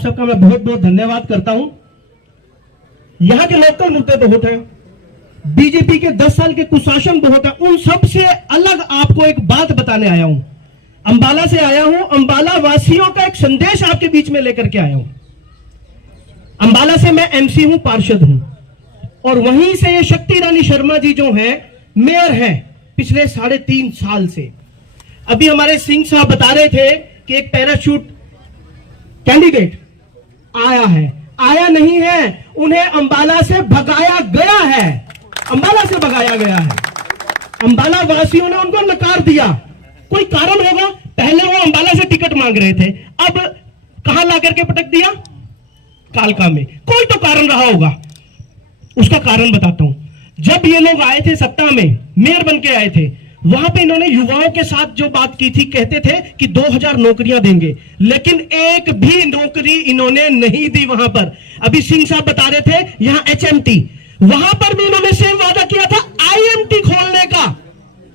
आप सबका मैं बहुत बहुत धन्यवाद करता हूं। यहां के लोकल मुद्दे बहुत हैं, बीजेपी के 10 साल के कुशासन बहुत है। उन सब से अलग आपको एक बात बताने आया हूं। अंबाला से आया हूं, अंबाला वासियों का एक संदेश आपके बीच में लेकर के आया हूं। अंबाला से मैं एमसी हूं, पार्षद हूं, और वहीं से ये शक्ति रानी शर्मा जी जो हैं मेयर हैं पिछले 3.5 साल से। अभी हमारे सिंह साहब बता रहे थे कि एक पैराशूट कैंडिडेट आया है, आया नहीं है, उन्हें अंबाला से भगाया गया है, अंबाला से भगाया गया है। अंबाला वासियों ने उनको नकार दिया। कोई कारण होगा, पहले वो अंबाला से टिकट मांग रहे थे, अब कहां ला करके पटक दिया? कालका में। कोई तो कारण रहा होगा, उसका कारण बताता हूं। जब ये लोग आए थे सत्ता में, मेयर बन के आए थे, वहां पे इन्होंने युवाओं के साथ जो बात की थी, कहते थे कि 2000 नौकरियां देंगे, लेकिन एक भी नौकरी इन्होंने नहीं दी वहां पर। अभी सिंह साहब बता रहे थे यहां HMT, वहां पर भी इन्होंने सेम वादा किया था IMT खोलने का,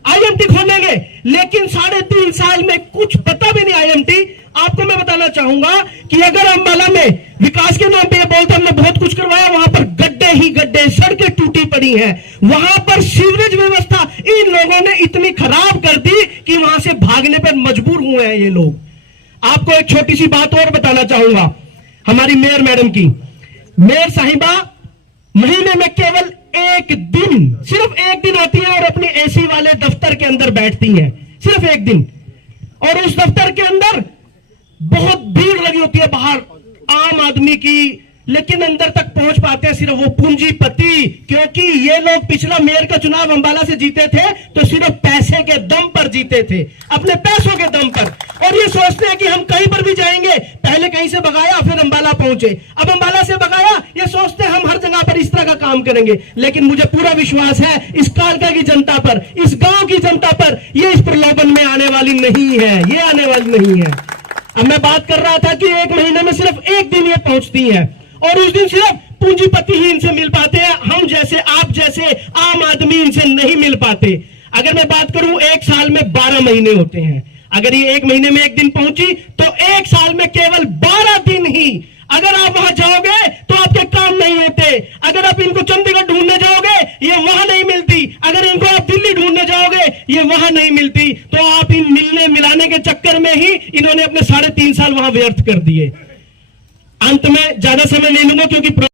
IMT खोलेंगे, लेकिन 3.5 साल में कुछ पता भी नहीं IMT। आपको मैं बताना चाहूंगा कि अगर अंबाला में विकास के नाम पे ये बोलते हमने बहुत कुछ करवाया, वहां पर गड्ढे ही गड्ढे, सड़कें टूटी पड़ी हैं, वहां पर सीवरेज व्यवस्था इन लोगों ने इतनी खराब कर दी कि वहां से भागने पर मजबूर हुए हैं ये लोग। आपको एक छोटी सी बात और बताना चाहूंगा हमारी मेयर मैडम की। मेयर साहिबा महीने में केवल एक दिन, सिर्फ एक दिन आती है और अपनी AC वाले दफ्तर के अंदर बैठती हैं, सिर्फ एक दिन। और उस दफ्तर के अंदर बहुत भीड़ लगी होती है बाहर आम आदमी की, लेकिन अंदर तक पहुंच पाते हैं सिर्फ वो पूंजीपति, क्योंकि ये लोग पिछला मेयर का चुनाव अंबाला से जीते थे तो सिर्फ पैसे के दम पर जीते थे, अपने पैसों के दम पर। और ये सोचते हैं कि हम कहीं पर भी जाएंगे, पहले कहीं से भगाया फिर अंबाला पहुंचे, अब अंबाला से भगाया, ये सोचते हैं हम हर जगह पर इस तरह का काम करेंगे। लेकिन मुझे पूरा विश्वास है इस कालका की जनता पर, इस गांव की जनता पर, ये इस प्रलोभन में आने वाली नहीं है, ये आने वाली नहीं है। अब मैं बात कर रहा था कि एक महीने में सिर्फ एक दिन ये पहुंचती है, और उस दिन सिर्फ पूंजीपति ही इनसे मिल पाते हैं, हम जैसे आप जैसे आम आदमी इनसे नहीं मिल पाते। अगर मैं बात करूं, एक साल में 12 महीने होते हैं, अगर ये एक महीने में एक दिन पहुंची तो एक साल में केवल 12 दिन ही। अगर आप वहां जाओगे तो आपके काम नहीं होते। अगर आप इनको चंडीगढ़ ढूंढने जाओगे ये वहां नहीं मिलती, अगर इनको आप दिल्ली ढूंढने जाओगे ये वहां नहीं मिलती। तो आप इन मिलने मिलाने के चक्कर में ही इन्होंने अपने 3.5 साल वहां व्यर्थ कर दिए। अंत में ज्यादा समय नहीं लूंगा क्योंकि